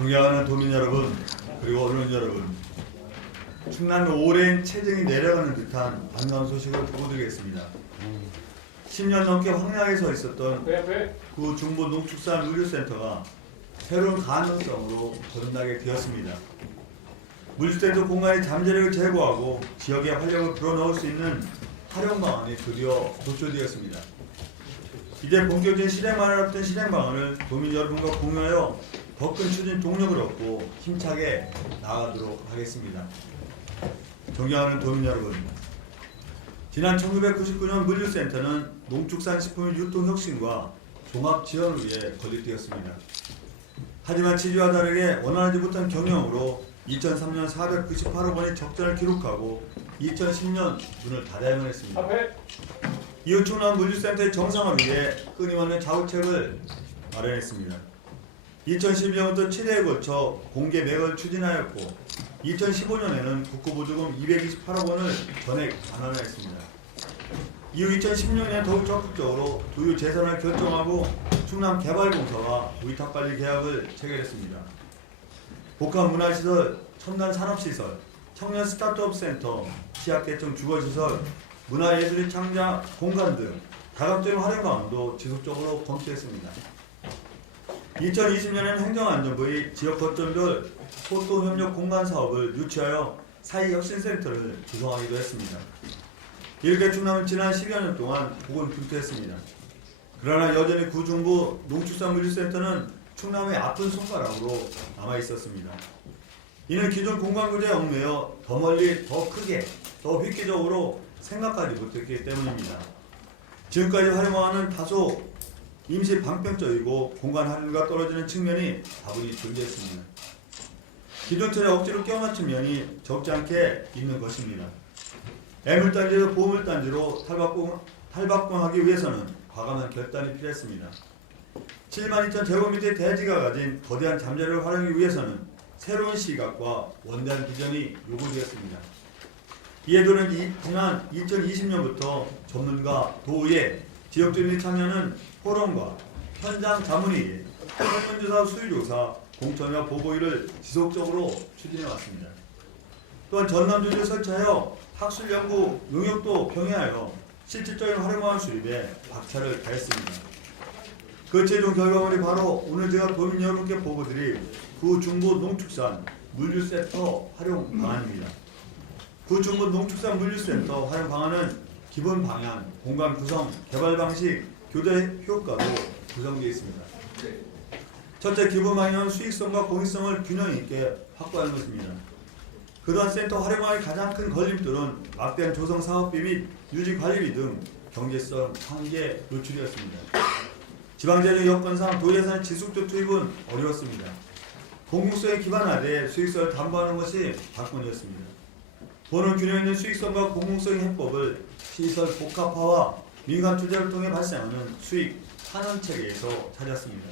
존경하는 도민 여러분, 그리고 언론 여러분, 충남이 오랜 체증이 내려가는 듯한 반가운 소식을 보고드리겠습니다. 10년 넘게 황량에 서 있었던 구 중부 농축산물류센터가 새로운 가능성으로 거듭나게 되었습니다. 물류센터 공간의 잠재력을 제거하고 지역의 활력을 불어넣을 수 있는 활용 방안이 드디어 도출되었습니다. 이제 본격적인 실행만을 앞둔 실행 방안을 도민 여러분과 공유하여 더 큰 추진 동력을 얻고 힘차게 나아가도록 하겠습니다. 존경하는 도민 여러분, 지난 1999년 물류센터는 농축산식품의 유통혁신과 종합지원을 위해 건립되었습니다. 하지만 취지와 다르게 원활하지 못한 경영으로 2003년 498억 원의 적자를 기록하고 2010년 문을 닫아야만 했습니다. 이후 충남 물류센터의 정상화를 위해 끊임없는 자구책을 마련했습니다. 2012년부터 7회에 걸쳐 공개 매각을 추진하였고 2015년에는 국고보조금 228억 원을 전액 반환했습니다. 이후 2016년 더욱 적극적으로 두유 재산을 결정하고 충남개발공사와 위탁관리 계약을 체결했습니다. 복합문화시설, 첨단산업시설, 청년 스타트업센터, 취약계층 주거시설, 문화예술의 창작 공간 등 다각적인 활용 방안도 지속적으로 검토했습니다. 2020년에는 행정안전부의 지역 거점별 소통협력 공간 사업을 유치하여 사회혁신센터를 구성하기도 했습니다. 이렇게 충남은 지난 10여 년 동안 고군분투했습니다. 그러나 여전히 구중부 농축산물류센터는 충남의 아픈 손가락으로 남아있었습니다. 이는 기존 공간구조에 얽매여 더 멀리, 더 크게, 더 획기적으로 생각하지 못했기 때문입니다. 지금까지 활용하는 다소 임시 방편적이고 공간 할애가 떨어지는 측면이 다분히 존재했습니다. 기존 틀에 억지로 껴맞춘 면이 적지 않게 있는 것입니다. 애물단지에서 보물단지로 탈바꿈하기 위해서는 과감한 결단이 필요했습니다. 7만 2천 제곱미터의 대지가 가진 거대한 잠재력을 활용하기 위해서는 새로운 시각과 원대한 비전이 요구되었습니다. 이에 도는 지난 2020년부터 전문가 도의회 지역주민이 참여하는 포럼과 현장 자문회의, 설문조사 수요조사, 공청회 보고회를 지속적으로 추진해왔습니다. 또한 전남조지를 설치하여 학술연구 용역도 병행하여 실질적인 활용방안 수립에 박차를 가했습니다. 그 최종 결과물이 바로 오늘 제가 도민 여러분께 보고드릴 구중부 농축산 물류센터 활용 방안입니다. 구중부 농축산 물류센터 활용 방안은 기본 방향, 공간 구성, 개발 방식, 교대 효과로 구성되어 있습니다. 첫째, 기본 방향은 수익성과 공익성을 균형 있게 확보하는 것입니다. 그동안 센터 활용화의 가장 큰 걸림돌은 막대한 조성 사업비 및 유지 관리비 등 경제성 한계에 노출이었습니다. 지방재정 여건상 도예산의 지속적 투입은 어려웠습니다. 공공성에 기반하되 수익성을 담보하는 것이 관건이었습니다. 보는 균형 있는 수익성과 공공성의 해법을 시설 복합화와 민간 투자를 통해 발생하는 수익 환원 체계에서 찾았습니다.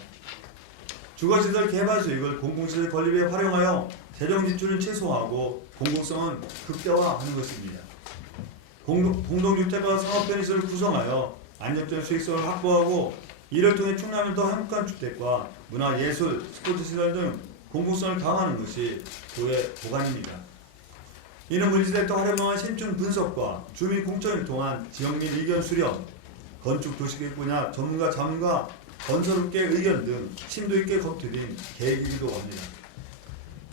주거시설 개발 수익을 공공시설 건립에 활용하여 재정 지출을 최소화하고 공공성은 극대화하는 것입니다. 공동주택과 상업편의시설을 구성하여 안정적인 수익성을 확보하고 이를 통해 충남을 더 행복한 주택과 문화, 예술, 스포츠시설 등 공공성을 강화하는 것이 도의 보관입니다. 이는 물류센터 활용방안 심층 분석과 주민 공청을 통한 지역 및 의견 수렴, 건축 도시계획 분야 전문가 자문과 건설업계 의견 등 심도 있게 검토된 계획이기도 합니다.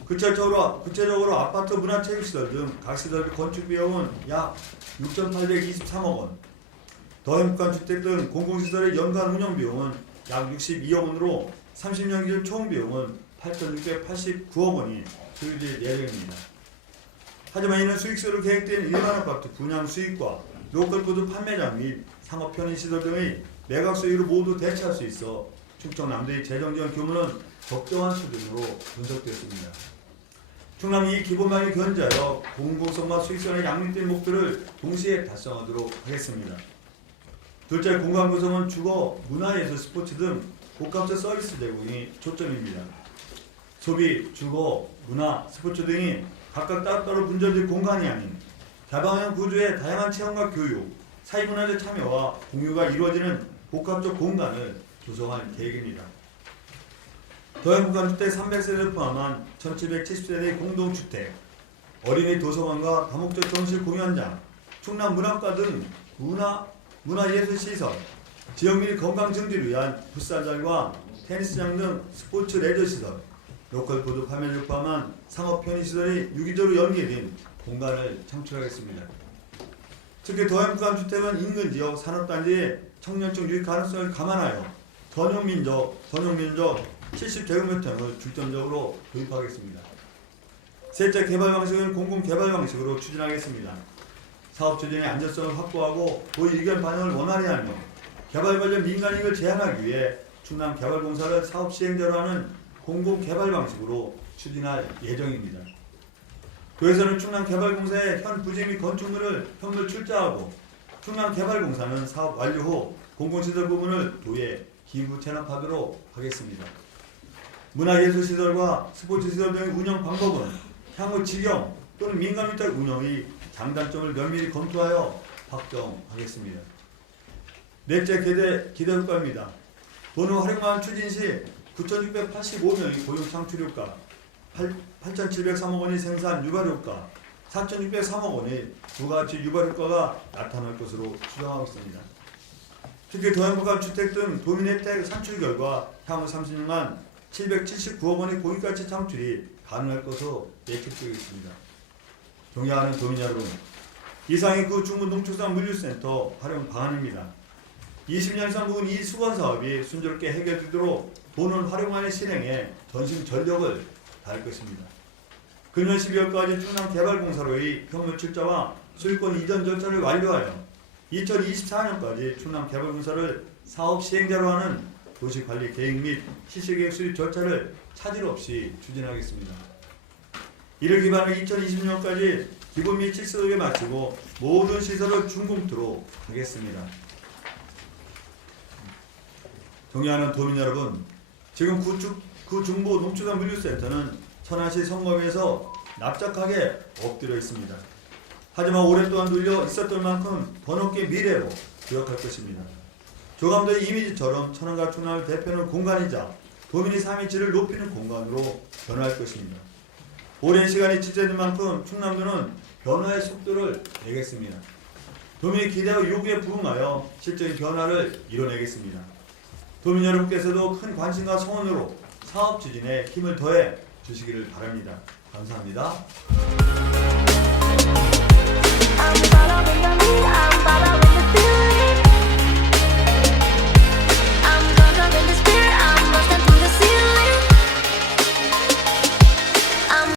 구체적으로 아파트 문화체육시설 등 각 시설의 건축 비용은 약 6,823억 원, 더 행복한 주택 등 공공시설의 연간 운영 비용은 약 62억 원으로 30년 기준 총 비용은 8,689억 원이 소요될 예정입니다. 하지만 이는 수익성으로 계획된 일반 아파트 분양 수익과 로컬푸드 판매장 및 상업 편의시설 등의 매각 수익으로 모두 대체할 수 있어 충청남도의 재정지원 규모는 적정한 수준으로 분석되었습니다. 충남이 이 기본방을 견지하여 공공성과 수익성의 양립된 목표를 동시에 달성하도록 하겠습니다. 둘째, 공간 구성은 주거, 문화예술, 스포츠 등 복합적 서비스 제공이 초점입니다. 소비, 주거, 문화, 스포츠 등이 각각 따로따로 분절된 공간이 아닌 다방향 구조의 다양한 체험과 교육, 사회문화적 참여와 공유가 이루어지는 복합적 공간을 조성할 계획입니다. 도형문화주택 300세대를 포함한 1770세대의 공동주택, 어린이 도서관과 다목적 전시 공연장, 충남 문학과 등 문화예술시설, 지역 및 건강 증진을 위한 풋살장과 테니스장 등 스포츠 레저시설, 로컬푸드 판매를 포함한 상업 편의시설이 유기적으로 연계된 공간을 창출하겠습니다. 특히 도형문화주택은 인근 지역 산업단지의 청년층 유입 가능성을 감안하여 전용민족 70제곱미터를 중점적으로 도입하겠습니다. 셋째, 개발 방식은 공공개발 방식으로 추진하겠습니다. 사업 추진의 안전성을 확보하고 고위 의견 반영을 원활히 하며 개발 관련 민간이익을 제한하기 위해 충남개발공사를 사업 시행자로 하는 공공개발 방식으로 추진할 예정입니다. 도에서는 충남개발공사의 현 부지 및 건축물을 현물 출자하고 충남개발공사는 사업 완료 후 공공시설 부분을 도에 기부 체납하도록 하겠습니다. 문화예술시설과 스포츠시설 등의 운영 방법은 향후 직영 또는 민간주택 운영의 장단점을 면밀히 검토하여 확정하겠습니다. 넷째, 기대효과입니다. 본후 활용만 추진 시 9,685명의 고용 창출 효과, 8,703억 원의 생산 유발 효과, 4,603억 원의 부가가치 유발 효과가 나타날 것으로 추정하고 있습니다. 특히 도형부가 주택 등 도민 혜택 산출 결과 향후 30년간 779억 원의 고객가치 창출이 가능할 것으로 예측되고 있습니다. 존경하는 도민 여러분, 이상이 그 중부농축산물류센터 활용 방안입니다. 20년 이상 묵은 이 수건 사업이 순조롭게 해결되도록 돈을 활용하는 실행에 전심 전력을 다할 것입니다. 금년 12월까지 충남개발공사로의 현물 출자와 소유권 이전 절차를 완료하여 2024년까지 충남개발공사를 사업 시행자로 하는 도시관리 계획 및 실시계획 수립 절차를 차질 없이 추진하겠습니다. 이를 기반으로 2020년까지 기본 및 실수도에 마치고 모든 시설을 준공토록 하겠습니다. 존경하는 도민 여러분, 지금 구중부 농축산물류센터는 천안시 성범에서 납작하게 엎드려 있습니다. 하지만 오랫동안 눌려 있었던 만큼 더 높게 미래로 기억할 것입니다. 조감도의 이미지처럼 천안과 충남을 대표하는 공간이자 도민의 삶의 질을 높이는 공간으로 변화할 것입니다. 오랜 시간이 지체된 만큼 충남도는 변화의 속도를 내겠습니다. 도민의 기대와 요구에 부응하여 실적인 변화를 이뤄내겠습니다. 도민 여러분께서도 큰 관심과 성원으로 사업 추진에 힘을 더해 주시기를 바랍니다. 감사합니다.